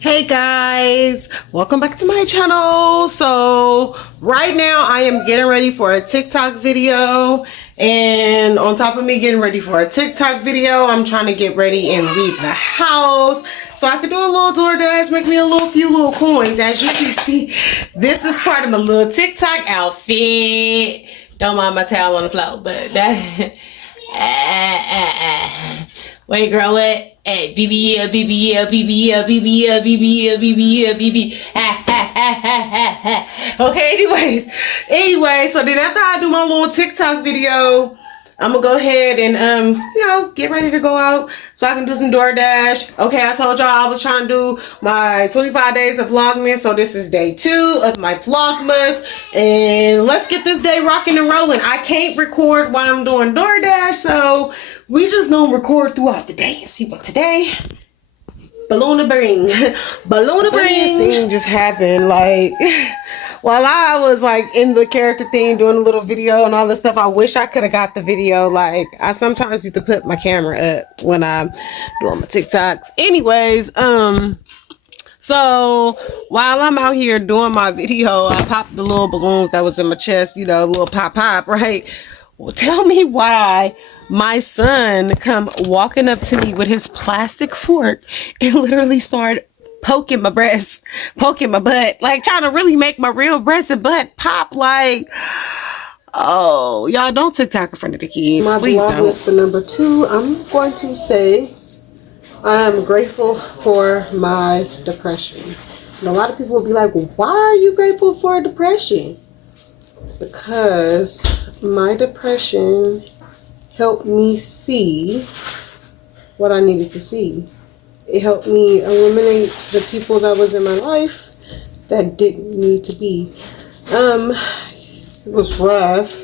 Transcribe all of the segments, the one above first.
Hey guys, welcome back to my channel. So right now I am getting ready for a TikTok video, and on top of me getting ready for a TikTok video, I'm trying to get ready and leave the house so I can do a little DoorDash, make me a few little coins. As you can see, this is part of my little TikTok outfit. Don't mind my towel on the floor, but that wait, girl, what? Hey, BB, yeah, BB, yeah, BB, yeah, BB, yeah, BB, yeah, BB, yeah, BB. Okay, anyway, so then after I do my little TikTok video, I'm gonna go ahead and get ready to go out so I can do some DoorDash. Okay, I told y'all I was trying to do my 25 days of Vlogmas, so this is day 2 of my Vlogmas, and let's get this day rocking and rolling. I can't record while I'm doing DoorDash, so we just gonna record throughout the day and see what today balloon bring. Balloon bring thing just happened, like while I was like in the character thing doing a little video and all this stuff. I wish I could have got the video. Like, I sometimes need to put my camera up when I'm doing my TikToks. Anyways, so while I'm out here doing my video, I popped the little balloons that was in my chest, a little pop, right? Well, tell me why my son come walking up to me with his plastic fork and literally started poking my breast, poking my butt, like trying to really make my real breast and butt pop. Like, oh, y'all don't TikTok in front of the kids. My Vlogmas for number 2, I'm going to say I am grateful for my depression. And a lot of people will be like, well, why are you grateful for depression? Because my depression helped me see what I needed to see. It helped me eliminate the people that was in my life that didn't need to be. It was rough,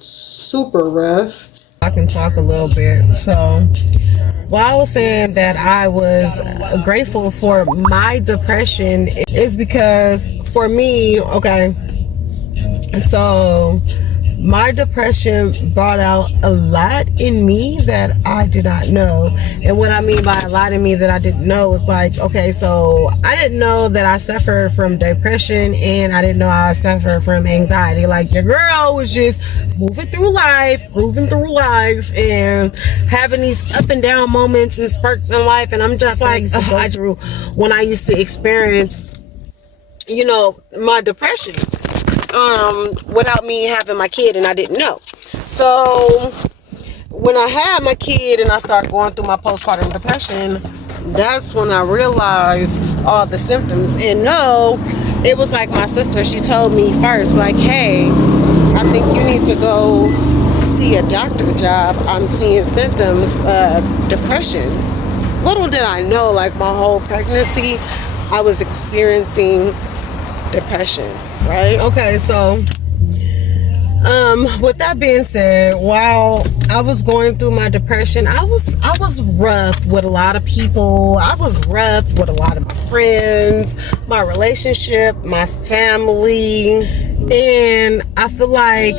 super rough. I can talk a little bit. So while I was saying that I was grateful for my depression, is because for me, okay, so my depression brought out a lot in me that I did not know. And what I mean by a lot in me that I didn't know is like, okay, so I didn't know that I suffered from depression, and I didn't know I suffered from anxiety. Like, your girl was just moving through life, grooving through life, and having these up and down moments and spurts in life. And I'm just like, when I used to experience, my depression. Without me having my kid, and I didn't know. So when I had my kid and I started going through my postpartum depression, that's when I realized all the symptoms. And no, it was like my sister, she told me first, like, hey, I think you need to go see a doctor job. I'm seeing symptoms of depression. Little did I know, like, my whole pregnancy I was experiencing depression, right? Okay, so with that being said, while I was going through my depression, I was rough with a lot of people. I was rough with a lot of my friends, my relationship, my family. And I feel like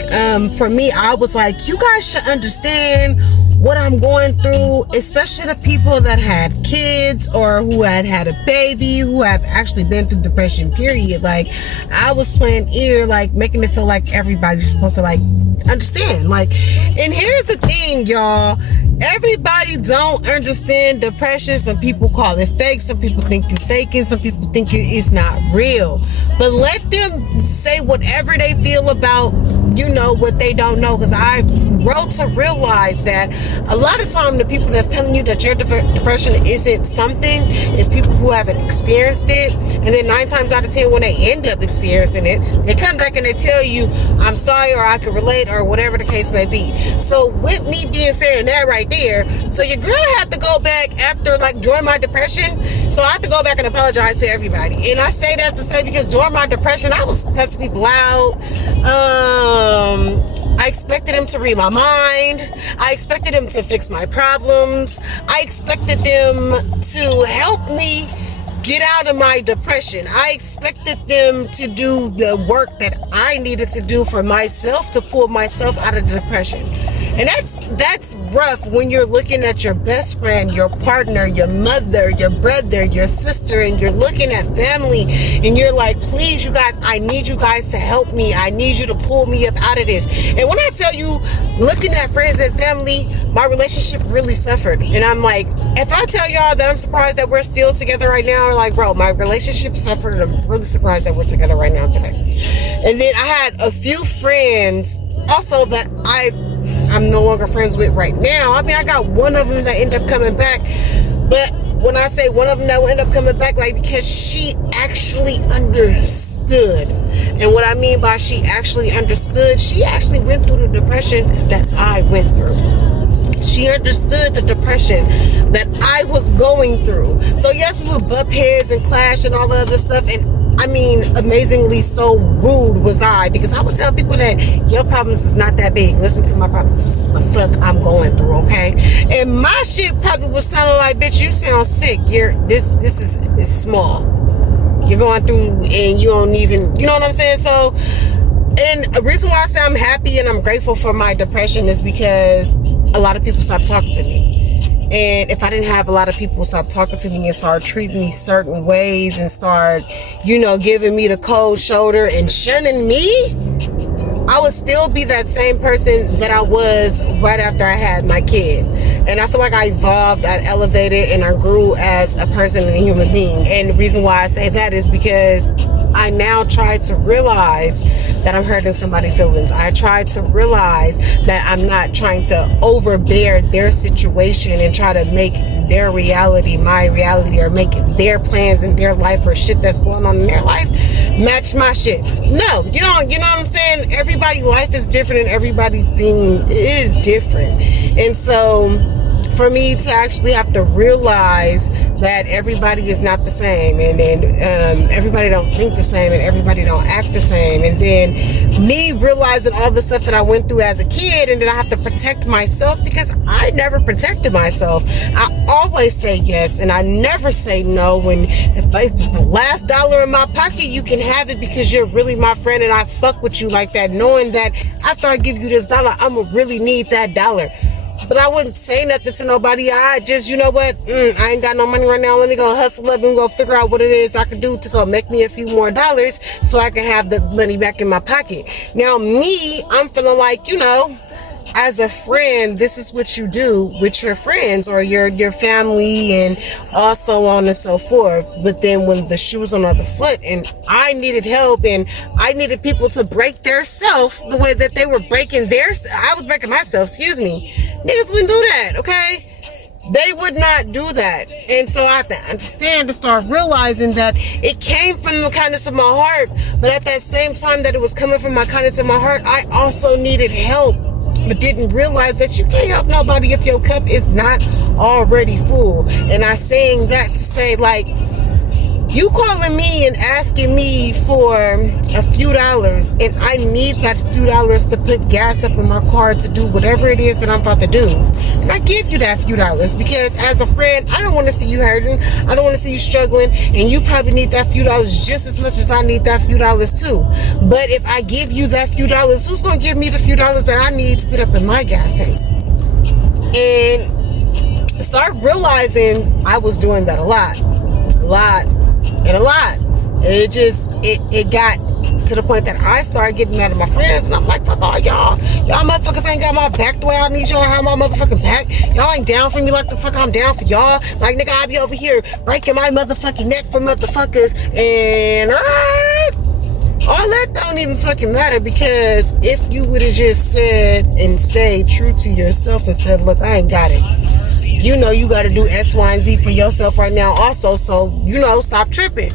for me, I was like, you guys should understand what I'm going through, especially the people that had kids or who had a baby, who have actually been through depression, period. Like, I was playing ear, like making it feel like everybody's supposed to like understand. Like, and here's the thing, y'all, everybody don't understand depression. Some people call it fake, some people think you're faking, some people think it's not real. But let them say whatever they feel about what they don't know, because I wrote to realize that a lot of time the people that's telling you that your depression isn't something is people who haven't experienced it. And then 9 times out of 10, when they end up experiencing it, they come back and they tell you, I'm sorry, or I can relate, or whatever the case may be. So with me being saying that right there, so your girl had to go back after, like, during my depression, so I had to go back and apologize to everybody. And I say that to say, because during my depression, I was cussing people out. I expected him to read my mind. I expected him to fix my problems. I expected them to help me get out of my depression. I expected them to do the work that I needed to do for myself to pull myself out of the depression. And that's rough when you're looking at your best friend, your partner, your mother, your brother, your sister, and you're looking at family and you're like, please, you guys, I need you guys to help me. I need you to pull me up out of this. And when I tell you, looking at friends and family, my relationship really suffered. And I'm like, if I tell y'all that I'm surprised that we're still together right now, or like, bro, my relationship suffered, and I'm really surprised that we're together right now today. And then I had a few friends also that I'm no longer friends with right now. I mean, I got one of them that ended up coming back, but when I say one of them that will end up coming back, like, because she actually understood. And what I mean by she actually understood, she actually went through the depression that I went through. She understood the depression that I was going through. So yes, we would butt heads and clash and all the other stuff. And I mean, amazingly so rude was I, because I would tell people that your problems is not that big. Listen to my problems. This is what the fuck I'm going through, okay? And my shit probably was sounding like, bitch, you sound sick. This is small. You're going through and you don't even, you know what I'm saying? So, and the reason why I say I'm happy and I'm grateful for my depression is because a lot of people stopped talking to me. And if I didn't have a lot of people stop talking to me and start treating me certain ways and start, giving me the cold shoulder and shunning me, I would still be that same person that I was right after I had my kid. And I feel like I evolved, I elevated, and I grew as a person and a human being. And the reason why I say that is because I now try to realize that I'm hurting somebody's feelings. I try to realize that I'm not trying to overbear their situation and try to make their reality my reality, or make their plans in their life or shit that's going on in their life match my shit. No, you know what I'm saying? Everybody's life is different and everybody's thing is different. And so for me to actually have to realize that everybody is not the same, and then everybody don't think the same, and everybody don't act the same, and then me realizing all the stuff that I went through as a kid, and then I have to protect myself because I never protected myself. I always say yes, and I never say no. When if it's the last dollar in my pocket, you can have it because you're really my friend, and I fuck with you like that, knowing that after I give you this dollar, I'ma really need that dollar. But I wouldn't say nothing to nobody. I just, you know what? I ain't got no money right now. Let me go hustle up and go figure out what it is I can do to go make me a few more dollars so I can have the money back in my pocket. Now, me, I'm feeling like, as a friend, this is what you do with your friends or your family and also on and so forth. But then when the shoe was on the other foot and I needed help and I needed people to break their self the way that they were breaking I was breaking myself, excuse me. Niggas wouldn't do that, okay? They would not do that. And so I have to understand to start realizing that it came from the kindness of my heart. But at that same time that it was coming from my kindness of my heart, I also needed help. But didn't realize that you can't help nobody if your cup is not already full. And I'm saying that to say, like, you calling me and asking me for a few dollars, and I need that few dollars to put gas up in my car to do whatever it is that I'm about to do. And I give you that few dollars because as a friend, I don't want to see you hurting. I don't want to see you struggling. And you probably need that few dollars just as much as I need that few dollars too. But if I give you that few dollars, who's going to give me the few dollars that I need to put up in my gas tank? And start realizing I was doing that a lot. And it got to the point that I started getting mad at my friends, and I'm like, fuck all y'all motherfuckers ain't got my back the way I need y'all to have my motherfucking back. Y'all ain't down for me like the fuck I'm down for y'all. Like, nigga, I be over here breaking my motherfucking neck for motherfuckers, and all that don't even fucking matter, because if you would have just said and stayed true to yourself and said, look, I ain't got it. You got to do X, Y, and Z for yourself right now also. So, stop tripping.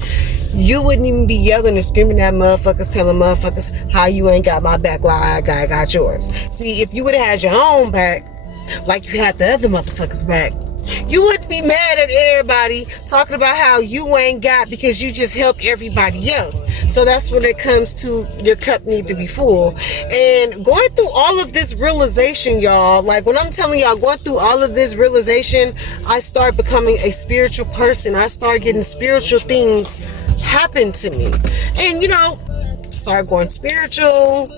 You wouldn't even be yelling and screaming at motherfuckers, telling motherfuckers how you ain't got my back like I got yours. See, if you would have had your own back, like you had the other motherfuckers back, you wouldn't be mad at everybody talking about how you ain't got because you just helped everybody else. So that's when it comes to your cup need to be full. And going through all of this realization, y'all, like when I'm telling y'all, going through all of this realization, I start becoming a spiritual person. I start getting spiritual things happen to me. And, start going spiritual.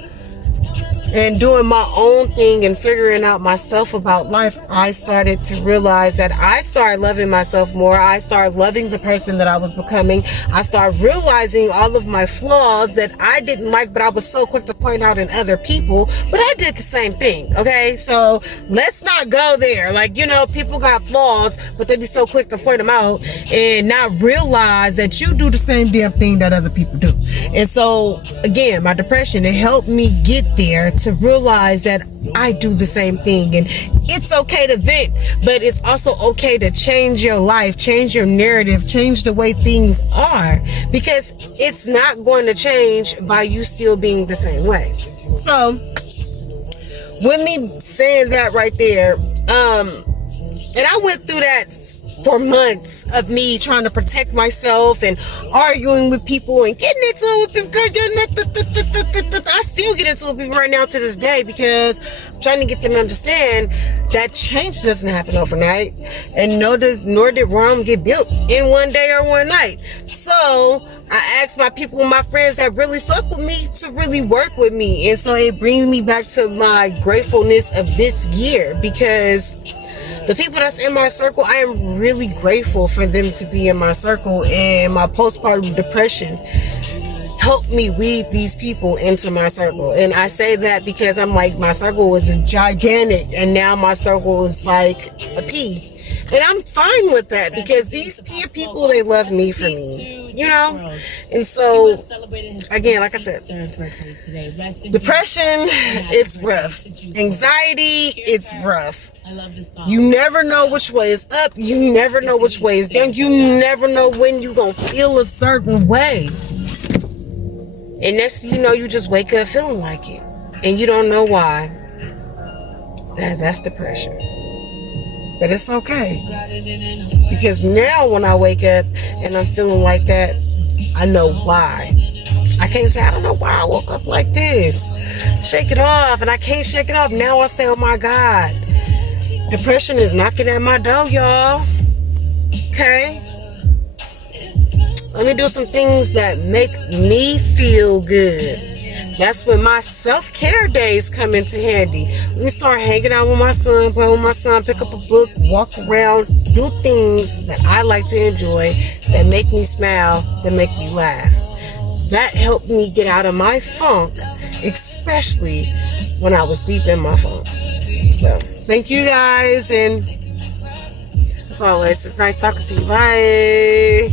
and doing my own thing and figuring out myself about life, I started to realize that I started loving myself more. I started loving the person that I was becoming. I started realizing all of my flaws that I didn't like, but I was so quick to point out in other people. But I did the same thing, okay? So let's not go there. Like, you know, people got flaws, but they be so quick to point them out and not realize that you do the same damn thing that other people do. And so, again, my depression, it helped me get there to realize that I do the same thing. And it's okay to vent, but it's also okay to change your life, change your narrative, change the way things are, because it's not going to change by you still being the same way. So, with me saying that right there, and I went through that for months of me trying to protect myself and arguing with people and getting into it with people. I still get into it with people right now to this day, because I'm trying to get them to understand that change doesn't happen overnight, and nor did Rome get built in one day or one night. So I asked my people and my friends that really fuck with me to really work with me. And so it brings me back to my gratefulness of this year, because the people that's in my circle, I am really grateful for them to be in my circle. And my postpartum depression helped me weed these people into my circle. And I say that because I'm like, my circle was gigantic, and now my circle is like a pea. And I'm fine with that, because these people, they love me for me, you know? And so, again, like I said, depression, it's rough. Anxiety, it's rough. You never know which way is up. You never know which way is down. You never know when you're going to feel a certain way. And next thing you know, you just wake up feeling like it. And you don't know why. That's depression. But it's okay. Because now when I wake up and I'm feeling like that, I know why. I can't say, I don't know why I woke up like this. Shake it off. And I can't shake it off. Now I say, oh my God. Depression is knocking at my door, y'all. Okay? Let me do some things that make me feel good. That's when my self-care days come into handy. Let me start hanging out with my son, playing with my son, pick up a book, walk around, do things that I like to enjoy, that make me smile, that make me laugh. That helped me get out of my funk, especially when I was deep in my funk. So, thank you guys, and as always, it's nice talking to you. Bye.